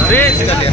अरे इसका लिया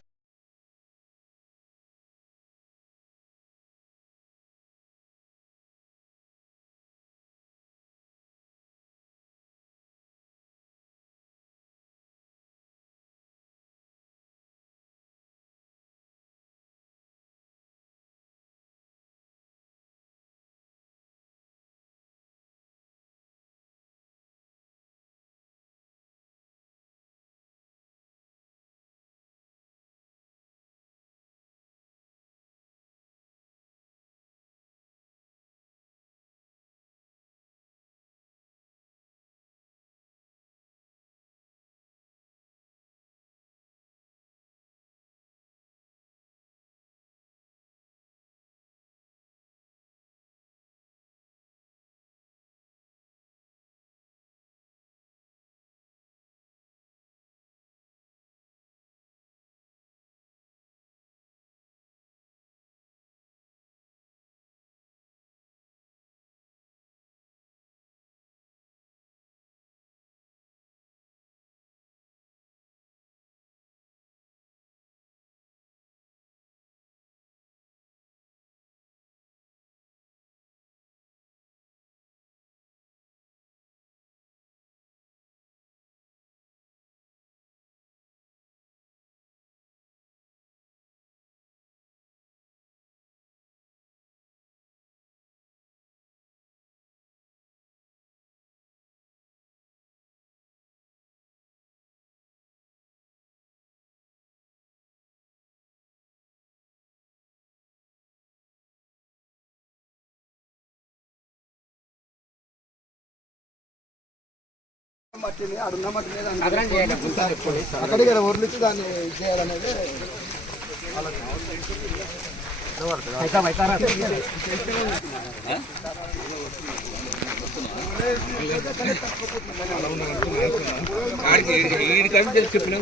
మట్టిని అడున్న మట్టి మీద అక్కడికి ఉర్లిచ్చి దాన్ని చేయాలనేది చెప్పినాం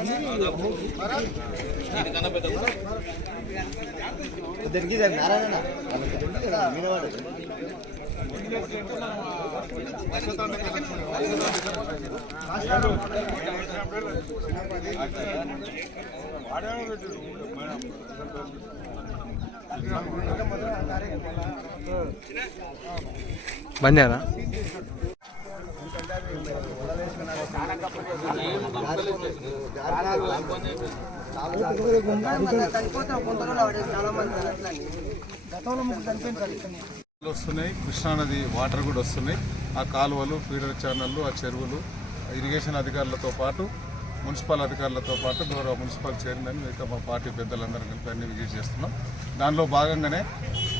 కానీ బందేనా వస్తున్నాయి. కృష్ణానది వాటర్ కూడా వస్తున్నాయి. ఆ కాలువలు ఫీడర్ ఛానళ్ళు ఆ చెరువులు ఇరిగేషన్ అధికారులతో పాటు మున్సిపల్ అధికారులతో పాటు గౌరవ మున్సిపల్ చైర్మన్ మిగతా మా పార్టీ పెద్దలందరూ కలిపి అన్ని విజిట్ చేస్తున్నాం. దానిలో భాగంగానే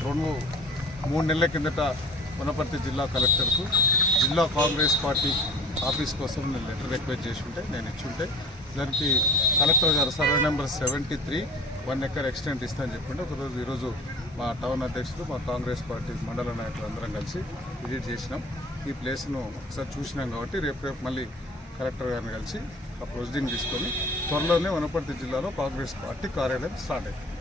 రెండు మూడు నెలల కిందట వనపర్తి జిల్లా కలెక్టర్కు జిల్లా కాంగ్రెస్ పార్టీ ఆఫీస్ కోసం నేను లెటర్ రిక్వెస్ట్ చేసి ఉంటే నేను ఇచ్చుంటే దానికి కలెక్టర్ గారు survey number seventy three one acre extent ఇస్తానని చెప్పింటే ఒకరోజు ఈరోజు మా టౌన్ అధ్యక్షుడు మా కాంగ్రెస్ పార్టీ మండల నాయకులు అందరం కలిసి విజిట్ చేసినాం. ఈ ప్లేస్ను ఒకసారి చూసినాం కాబట్టి రేపు రేపు మళ్ళీ కలెక్టర్ గారిని కలిసి ఆ ప్రొసీడింగ్ తీసుకొని త్వరలోనే వనపర్తి జిల్లాలో కాంగ్రెస్ పార్టీ కార్యాలయం స్టార్ట్ అవుతుంది.